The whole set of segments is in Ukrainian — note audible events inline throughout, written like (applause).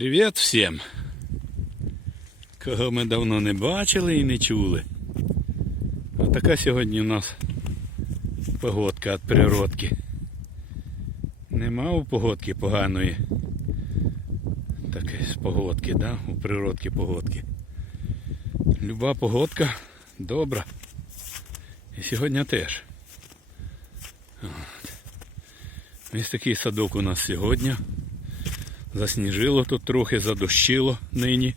Привіт всім! Кого ми давно не бачили і не чули. Отака сьогодні у нас погодка від природки. Нема у погодки поганої. Таке з погодки, да? У природки погодки. Люба погодка добра. І сьогодні теж. Ось такий садок у нас сьогодні. Засніжило тут трохи, задощило нині.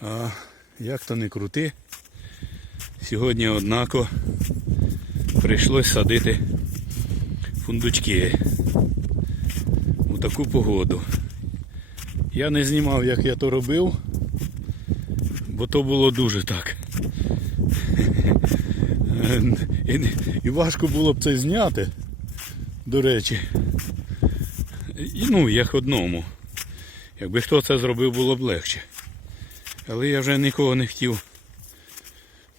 А як то не крути, сьогодні однако прийшлось садити фундучки у таку погоду. Я не знімав, як я то робив, бо то було дуже так. (laughs) І, важко було б це зняти, до речі. Ну, як одному. Якби хто це зробив, було б легше. Але я вже нікого не хотів,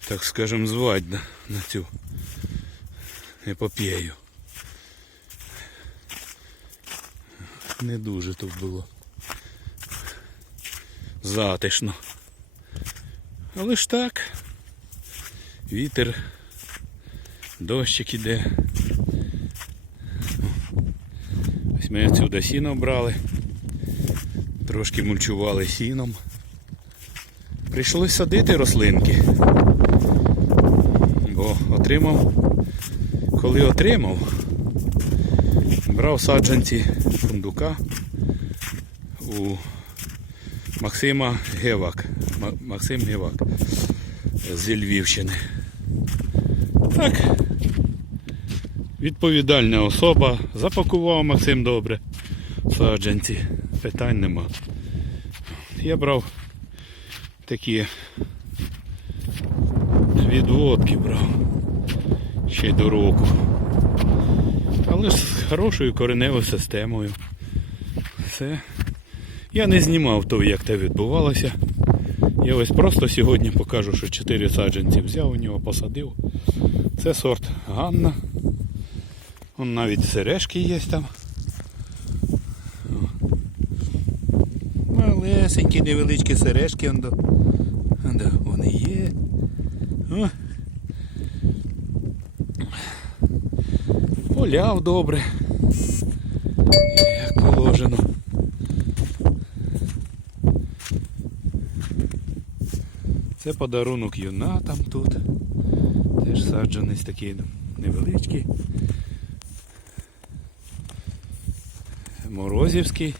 так скажем, звати на, на цю епопею. Не дуже тут було. Затишно. Але ж так. Вітер, дощик іде. Ось ми отсюди сіно брали. Трошки мульчували сіном. Прийшлось садити рослинки. Бо отримав, коли отримав, брав саджанці фундука у Максима Гевак. Максим Гевак зі Львівщини. Так. Відповідальна особа. Запакував Максим добре. Саджанці. Питань нема. Я брав такі відводки брав. Ще й до року. Але з хорошою кореневою системою. Все. Я не знімав то, як це відбувалося. Я ось просто сьогодні покажу, що 4 саджанці взяв у нього, посадив. Це сорт Ганна. Вон навіть сережки є там. Малесенькі невеличкі сережки. Вони є. Поляв добре. Як положено. Це подарунок юнатам тут. Теж саджаний такий невеличкий. Морозівський.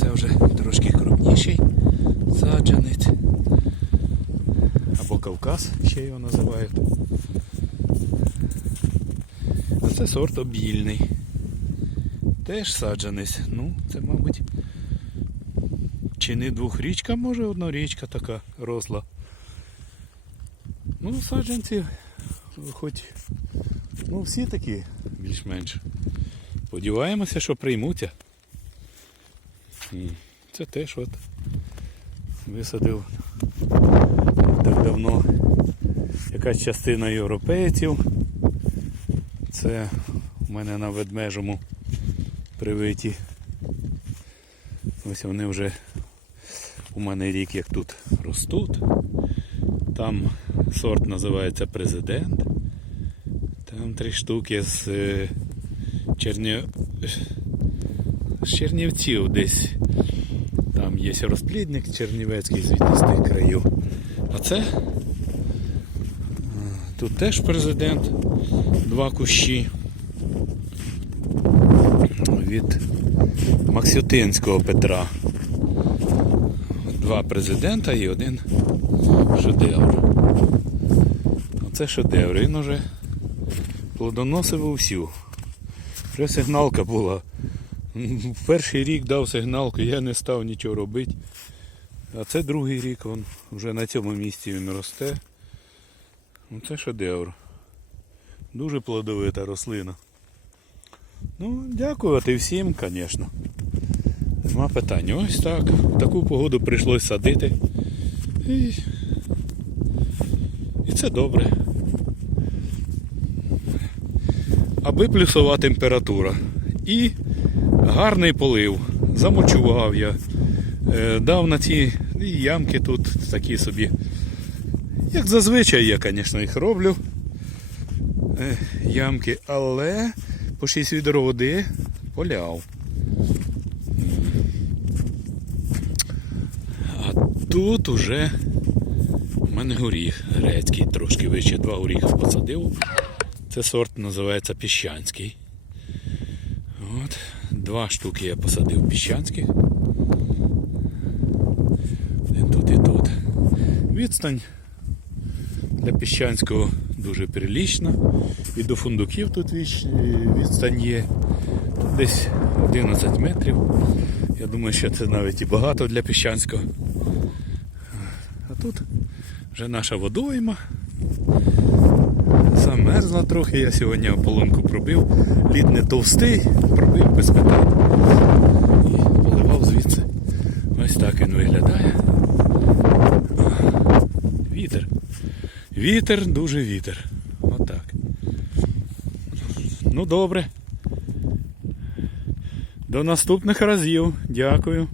Це вже трошки крупніший саджанець. Або Кавказ ще його називають. А це сорт обільний. Теж саджанець. Ну, це, мабуть, чи не двохрічка, може однорічка така росла. Ну, саджанці, хоч ну, всі такі більш-менш. Сподіваємося, що приймуться. Це теж от висадив так давно якась частина європейців. Це у мене на ведмежому привиті. Ось вони вже у мене рік як тут ростуть. Там сорт називається президент. Там три штуки з Чернів... з Чернівців десь. Там є розплідник Чернівецький звідти з тих країв. А це тут теж президент, два кущі від Максютинського Петра. Два президента і один шедевр. Оце шедевр. Він уже плодоносив усю. Вже сигналка була. Перший рік дав сигналку, я не став нічого робити. А це другий рік, він вже на цьому місці він росте. Оце шедевр. Дуже плодовита рослина. Ну, дякувати всім, звісно. Нема питань. Ось так. В таку погоду прийшлось садити. І, і це добре. Аби плюсова температура. І Гарний полив. Замочував я. Е, Дав на ці ямки тут такі собі. Як зазвичай я, звісно, їх роблю. Е, Ямки, але по 6 відро води поляв. А тут уже у мене горіх грецький, трошки вище два горіха посадив. Це сорт називається піщанський. От, два штуки я посадив піщанських. Один тут і тут. Відстань для піщанського дуже прилічна. І до фундуків тут відстань є. Тут десь 11 метрів. Я думаю, що це навіть і багато для піщанського. А тут вже наша водойма. Замерзла трохи, я сьогодні ополонку пробив. Лід не товстий, пробив без питань. І поливав звідси. Ось так він виглядає. Вітер. Вітер, дуже вітер. Отак. Ну добре. До наступних разів. Дякую.